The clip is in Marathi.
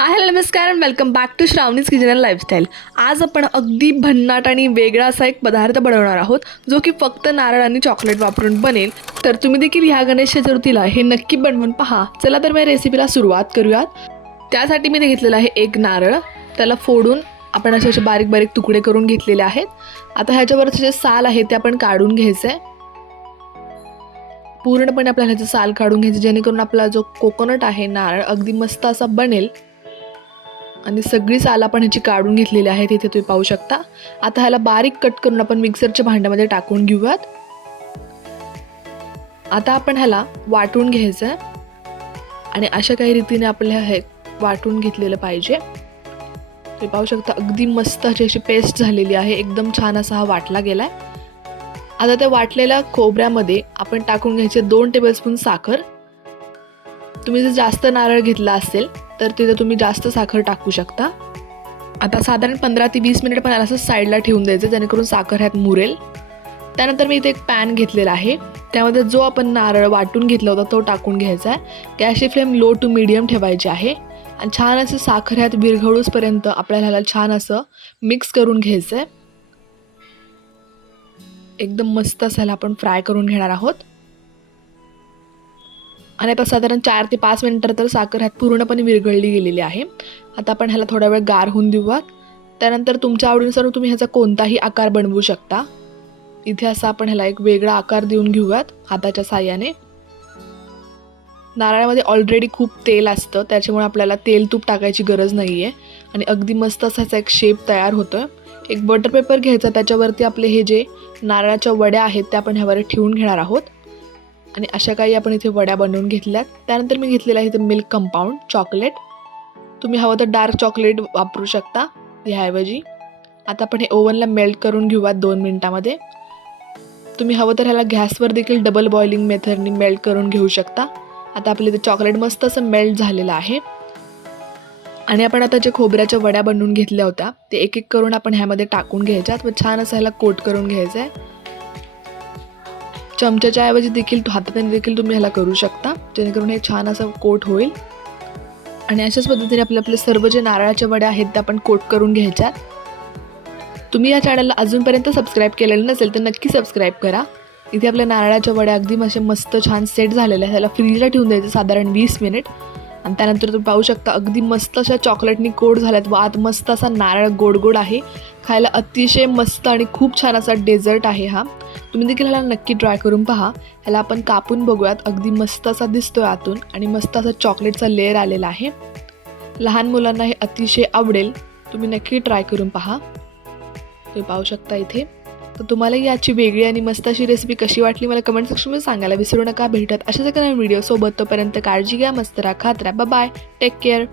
हाय हॅलो नमस्कार welcome back to Shravani's kitchen and lifestyle आज आपण अगदी भन्नाट आणि वेगळा असा एक पदार्थ बनवणार आहोत जो की फक्त नारळ आणि चॉकलेट वापरून बनेल. तर तुम्ही देखील ह्या गणेश चतुर्थीला हे नक्की बनवून पहा. चला तर मी रेसिपीला सुरुवात करूयात. त्यासाठी मी ते घेतलेलं आहे एक नारळ. त्याला फोडून आपण असे असे बारीक बारीक तुकडे करून घेतलेले आहेत. आता ह्याच्यावरचे जे साल आहे ते आपण काढून घ्यायचं आहे पूर्णपणे आपल्याला ह्याचं साल काढून घ्यायचं जेणेकरून आपला जो कोकोनट आहे नारळ अगदी मस्त असा बनेल. आणि सगळी साल आपण ह्याची काढून घेतलेली आहे तिथे तुम्ही पाहू शकता. आता ह्याला बारीक कट करून आपण मिक्सरच्या भांड्यामध्ये टाकून घेऊयात. आता आपण ह्याला वाटून घ्यायचं आहे आणि अशा काही रीतीने आपल्याला हे वाटून घेतलेलं पाहिजे. तुम्ही पाहू शकता अगदी मस्त अशी अशी पेस्ट झालेली आहे. एकदम छान असा हा वाटला गेला आहे आता त्या वाटलेल्या खोबऱ्यामध्ये आपण टाकून घ्यायचे दोन टेबलस्पून साखर. तुम्ही जर जास्त नारळ घेतला असेल तर तिथे तुम्ही जास्त साखर टाकू शकता. आता साधारण पंधरा ते वीस मिनिट पण असं साईडला ठेवून द्यायचं जेणेकरून साखर ह्यात मुरेल. त्यानंतर मी इथे एक पॅन घेतलेला आहे. त्यामध्ये जो आपण नारळ वाटून घेतला होता तो टाकून घ्यायचा आहे. गॅसची फ्लेम लो टू मिडियम ठेवायची आहे. आणि छान असं साखर ह्यात विरघळूसपर्यंत आपल्याला ह्याला छान असं मिक्स करून घ्यायचं आहे एकदम मस्त असायला आपण फ्राय करून घेणार आहोत. आणि आता साधारण चार ते पाच मिनटं तर साखर ह्यात पूर्णपणे विरघळली गेलेली आहे. आता आपण ह्याला थोडा वेळ गार होऊन देऊयात त्यानंतर तुमच्या आवडीनुसार तुम्ही ह्याचा कोणताही आकार बनवू शकता. इथे असा आपण ह्याला एक वेगळा आकार देऊन घेऊयात हाताच्या साह्याने. नारळामध्ये ऑलरेडी खूप तेल असतं त्याच्यामुळे आपल्याला तेल तूप टाकायची गरज नाही आहे आणि अगदी मस्त असाचा एक शेप तयार होतो एक बटर पेपर घ्यायचा त्याच्यावरती आपले हे जे नारळाच्या वड्या आहेत त्या आपण ह्यावर ठेवून घेणार आहोत. आणि अशा काही आपण इथे वड्या बनवून घेतल्यात. त्यानंतर मी घेतलेलं आहे इथे मिल्क कंपाऊंड चॉकलेट तुम्ही हवं तर डार्क चॉकलेट वापरू शकता ह्याऐवजी. आता आपण हे ओव्हनला मेल्ट करून घेऊयात दोन मिनटामध्ये. तुम्ही हवं तर ह्याला गॅसवर देखील डबल बॉइलिंग मेथडनी मेल्ट करून घेऊ शकता. आता आपलं इथे चॉकलेट मस्त असं मेल्ट झालेलं आहे. आणि आपण आता जे खोबऱ्याच्या वड्या बनवून घेतल्या होत्या ते एक एक करून आपण ह्यामध्ये टाकून घ्यायच्यात व छान असं ह्याला कोट करून घ्यायचं आहे चमच्याच्या ऐवजी देखील हाताने देखील तुम्ही ह्याला करू शकता. जेणेकरून हे छान असं कोट होईल. आणि अशाच पद्धतीने आपले आपले सर्व जे नारळाच्या वड्या आहेत त्या आपण कोट करून घ्यायच्यात. तुम्ही या चॅनलला अजूनपर्यंत सबस्क्राईब केलेलं नसेल तर नक्की सबस्क्राईब करा. इथे आपल्या नारळाच्या वड्या अगदी असे मस्त छान सेट झालेल्या आहेत. त्याला फ्रीजला ठेवून द्यायचं साधारण वीस मिनिट आणि त्यानंतर तुम्ही पाहू शकता अगदी मस्त अशा चॉकलेटनी कोड झाल्यात. व आत मस्त असा नारळ गोड गोड आहे. खायला अतिशय मस्त आणि खूप छान असा डेझर्ट आहे हा. तुम्ही देखील ह्याला नक्की ट्राय करून पहा. ह्याला आपण कापून बघूयात. अगदी मस्त असा दिसतोय आतून आणि मस्त असा चॉकलेटचा लेअर आलेला आहे. लहान मुलांना हे अतिशय आवडेल. तुम्ही नक्की ट्राय करून पहा. तुम्ही पाहू शकता इथे. तर तुम्हाला याची वेगळी आणि मस्त अशी रेसिपी कशी वाटली मला कमेंट सेक्शनमध्ये सांगायला विसरू नका. भेटत अशाच एका नवीन व्हिडिओसोबत तोपर्यंत काळजी घ्या मस्त राहा खात राहा. Bye take care